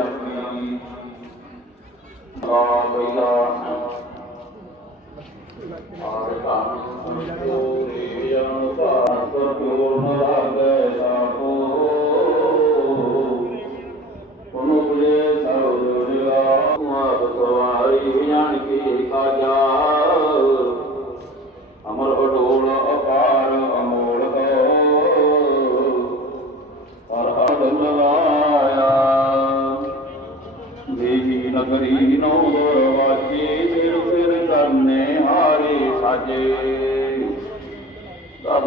آ پي دا آ رتا وريان پاس تو نھو رھو سابو ھو منو پي न फिर हारे सॼे